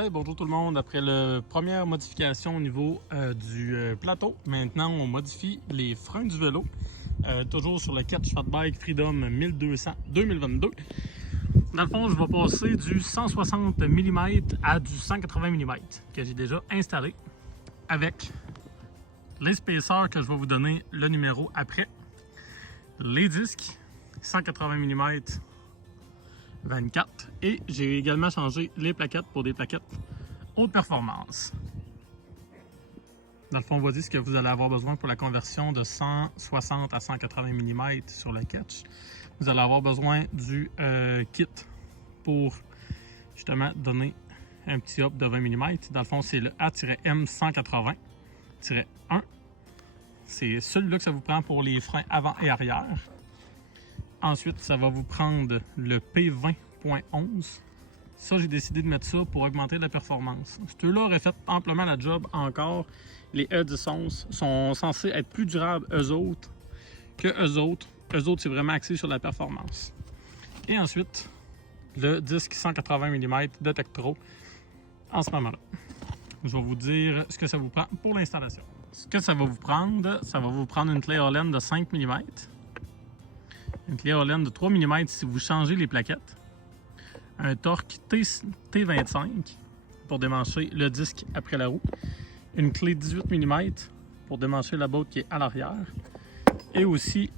Hey, bonjour tout le monde. Après la première modification au niveau du plateau, maintenant on modifie les freins du vélo. Toujours sur le Ketch Fat Bike Freedom 1200 2022. Dans le fond, je vais passer du 160 mm à du 180 mm que j'ai déjà installé avec l'épaisseur que je vais vous donner le numéro après. Les disques 180 mm 24 et j'ai également changé les plaquettes pour des plaquettes haute performance. Dans le fond, on va dire ce que vous allez avoir besoin pour la conversion de 160 à 180 mm sur le Ketch. Vous allez avoir besoin du kit pour justement donner un petit hop de 20 mm. Dans le fond, c'est le A-M180-1. C'est celui-là que ça vous prend pour les freins avant et arrière. Ensuite, ça va vous prendre le P20.11. Ça, j'ai décidé de mettre ça pour augmenter la performance. Ceux-là auraient fait amplement la job encore. Les E10 sont censés être plus durables eux autres que eux autres. Eux autres, c'est vraiment axé sur la performance. Et ensuite, le disque 180 mm de Tektro en ce moment-là. Je vais vous dire ce que ça vous prend pour l'installation. Ce que ça va vous prendre une clé Holland de 5 mm. Une clé Holland de 3 mm si vous changez les plaquettes. Un torque T25 pour démancher le disque après la roue. Une clé 18 mm pour démancher la botte qui est à l'arrière. Et aussi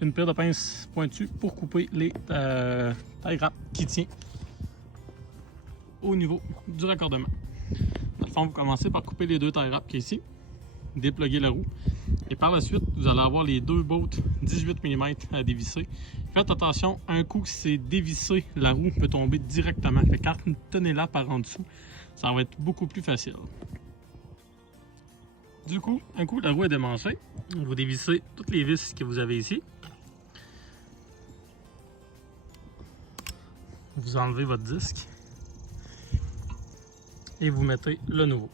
une paire de pinces pointues pour couper les tie wraps qui tient au niveau du raccordement. Dans le fond, vous commencez par couper les deux tie wraps qui est ici, dépluguer la roue. Et par la suite, vous allez avoir les deux bottes 18 mm à dévisser. Faites attention, un coup que c'est dévissé, la roue peut tomber directement. Fait que quand tenez-la par en dessous, ça va être beaucoup plus facile. Du coup, un coup la roue est démanchée, vous dévissez toutes les vis que vous avez ici. Vous enlevez votre disque et vous mettez le nouveau.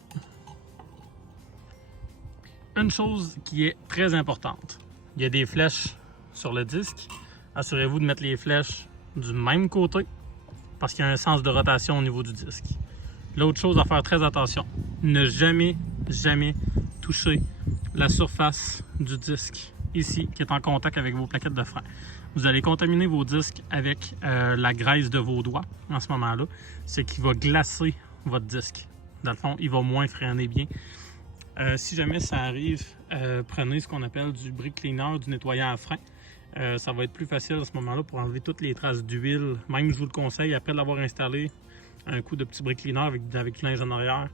Une chose qui est très importante, il y a des flèches sur le disque. Assurez-vous de mettre les flèches du même côté parce qu'il y a un sens de rotation au niveau du disque. L'autre chose à faire très attention, ne jamais toucher la surface du disque ici qui est en contact avec vos plaquettes de frein. Vous allez contaminer vos disques avec la graisse de vos doigts en ce moment-là, ce qui va glacer votre disque. Dans le fond, il va moins freiner bien. Si jamais ça arrive, prenez ce qu'on appelle du brake cleaner, du nettoyant à frein. Ça va être plus facile à ce moment-là pour enlever toutes les traces d'huile. Même, je vous le conseille, après l'avoir installé, un coup de petit brake cleaner avec du linge en arrière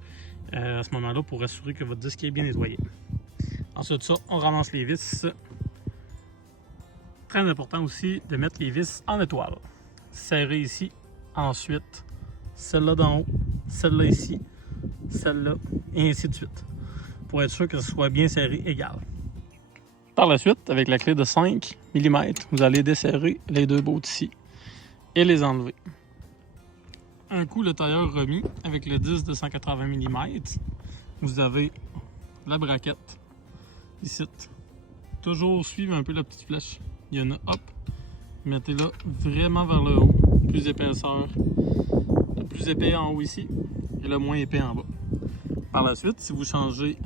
à ce moment-là pour assurer que votre disque est bien nettoyé. Ensuite de ça, on ramasse les vis. Très important aussi de mettre les vis en étoile. Serrer ici, ensuite celle-là d'en haut, celle-là ici, celle-là, et ainsi de suite, pour être sûr que ce soit bien serré égal. Par la suite, avec la clé de 5 mm, vous allez desserrer les deux bottes ici et les enlever. Un coup le tailleur remis avec le disque de 180 mm, vous avez la braquette ici. Toujours suivre un peu la petite flèche. Il y en a, hop, mettez-la vraiment vers le haut, plus épaisseur. Le plus épais en haut ici et le moins épais en bas. Par la suite, si vous changez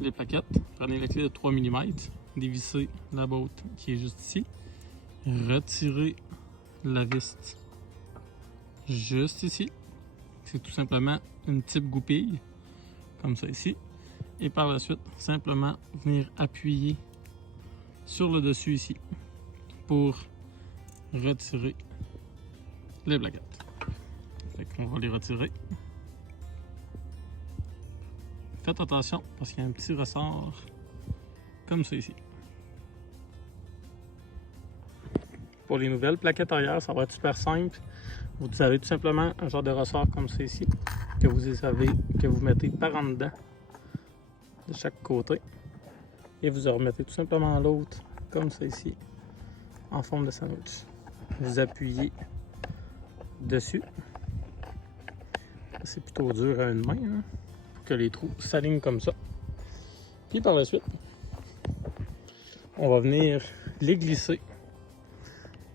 les plaquettes, prenez la clé de 3 mm, dévissez la botte qui est juste ici, retirez la vis juste ici. C'est tout simplement une type goupille, comme ça ici. Et par la suite, simplement venir appuyer sur le dessus ici pour retirer les plaquettes. Fait qu'on va les retirer. Faites attention parce qu'il y a un petit ressort comme ça ici. Pour les nouvelles plaquettes arrière, ça va être super simple. Vous avez tout simplement un genre de ressort comme ça ici que vous mettez par en dedans de chaque côté et vous remettez tout simplement l'autre comme ça ici en forme de sandwich. Vous appuyez dessus. C'est plutôt dur à une main, hein, pour que les trous s'alignent comme ça. Puis par la suite, on va venir les glisser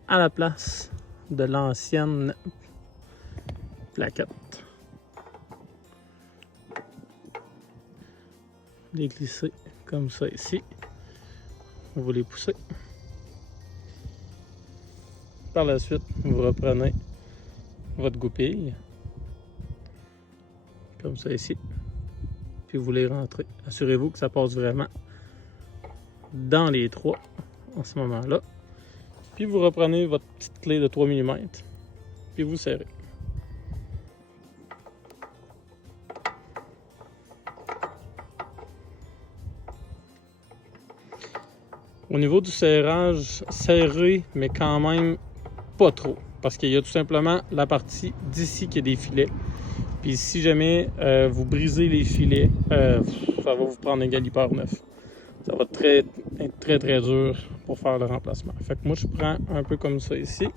à la place de l'ancienne plaquette les glisser comme ça ici. Vous les poussez. Par la suite, vous reprenez votre goupille, comme ça ici, puis vous les rentrez. Assurez-vous que ça passe vraiment dans les trois en ce moment-là. Puis vous reprenez votre petite clé de 3 mm, puis vous serrez. Au niveau du serrage, serré, mais quand même pas trop. Parce qu'il y a tout simplement la partie d'ici qui a des filets. Puis si jamais vous brisez les filets, ça va vous prendre un galipeur neuf. Ça va être très dur pour faire le remplacement. Fait que moi je prends un peu comme ça ici.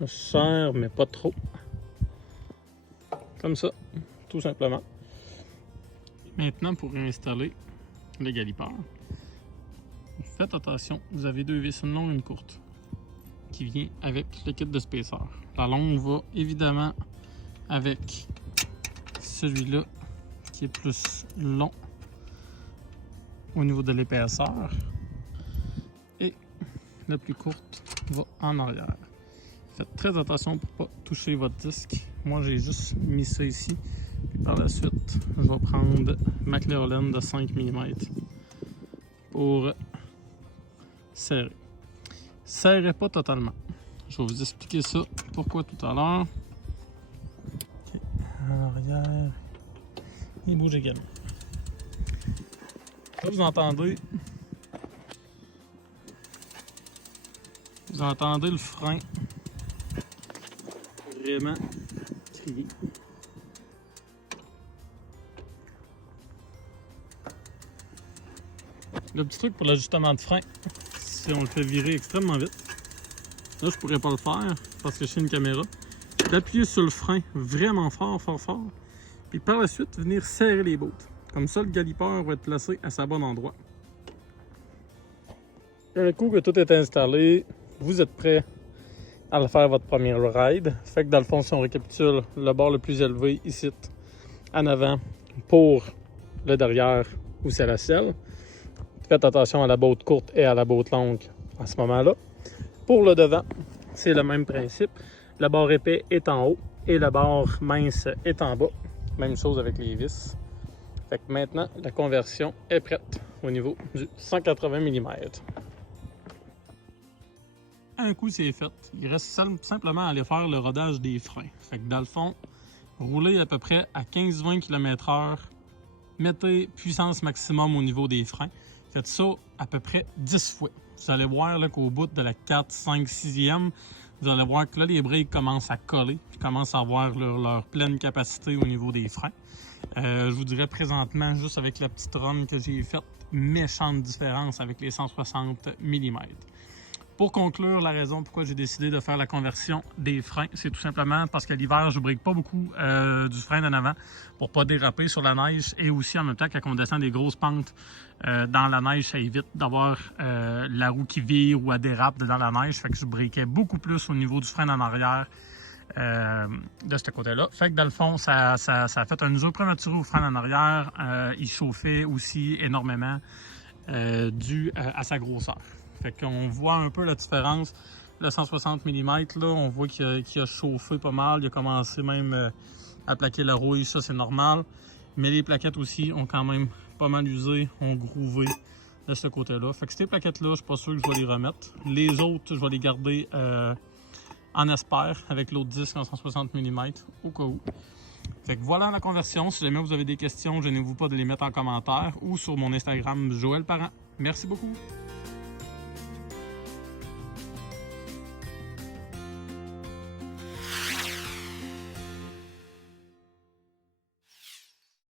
Je serre, mais pas trop. Comme ça, tout simplement. Maintenant, pour réinstaller le galipeur, faites attention, vous avez deux vis, une longue et une courte, qui vient avec le kit de spacer. La longue va évidemment avec celui-là, qui est plus long au niveau de l'épaisseur, et la plus courte va en arrière. Faites très attention pour ne pas toucher votre disque. Moi, j'ai juste mis ça ici. Puis par la suite, je vais prendre ma clé Allen de 5 mm pour serrer. Serrez pas totalement. Je vais vous expliquer ça pourquoi tout à l'heure. Okay. En arrière. Il bouge également. Là, vous entendez le frein vraiment crier. Le petit truc pour l'ajustement de frein, si on le fait virer extrêmement vite, là je pourrais pas le faire parce que je suis une caméra, d'appuyer sur le frein vraiment fort, puis par la suite venir serrer les bottes. Comme ça le galipeur va être placé à sa bonne endroit. Et un coup que tout est installé, vous êtes prêt à faire votre premier ride. Fait que dans le fond, si on récapitule, le bord le plus élevé ici, en avant, pour le derrière où c'est la selle. Faites attention à la botte courte et à la botte longue à ce moment-là. Pour le devant, c'est le même principe. Le bord épais est en haut et le bord mince est en bas. Même chose avec les vis. Fait que maintenant, la conversion est prête au niveau du 180 mm. Un coup, c'est fait. Il reste simplement à aller faire le rodage des freins. Fait que dans le fond, roulez à peu près à 15-20 km/h. Mettez puissance maximum au niveau des freins. Faites ça à peu près 10 fois. Vous allez voir qu'au bout de la 4, 5, 6e, vous allez voir que là, les briques commencent à coller, puis commencent à avoir leur pleine capacité au niveau des freins. Je vous dirais présentement, juste avec la petite run que j'ai faite, méchante différence avec les 160 mm. Pour conclure, la raison pourquoi j'ai décidé de faire la conversion des freins, c'est tout simplement parce qu'à l'hiver, je ne brique pas beaucoup du frein d'en avant pour ne pas déraper sur la neige, et aussi en même temps, quand on descend des grosses pentes dans la neige, ça évite d'avoir la roue qui vire ou à dérape dans la neige. Fait que je briquais beaucoup plus au niveau du frein en arrière de ce côté-là. Fait que dans le fond, ça a fait un usure prématuré au frein en arrière. Il chauffait aussi énormément dû à sa grosseur. Fait qu'on voit un peu la différence. Le 160 mm, là, on voit qu'il a chauffé pas mal. Il a commencé même à plaquer la rouille, ça c'est normal. Mais les plaquettes aussi ont quand même pas mal usé, ont grouvé de ce côté-là. Fait que ces plaquettes-là, je suis pas sûr que je vais les remettre. Les autres, je vais les garder en espère avec l'autre disque en 160 mm au cas où. Fait que voilà la conversion. Si jamais vous avez des questions, gênez-vous pas de les mettre en commentaire ou sur mon Instagram Joël Parent. Merci beaucoup.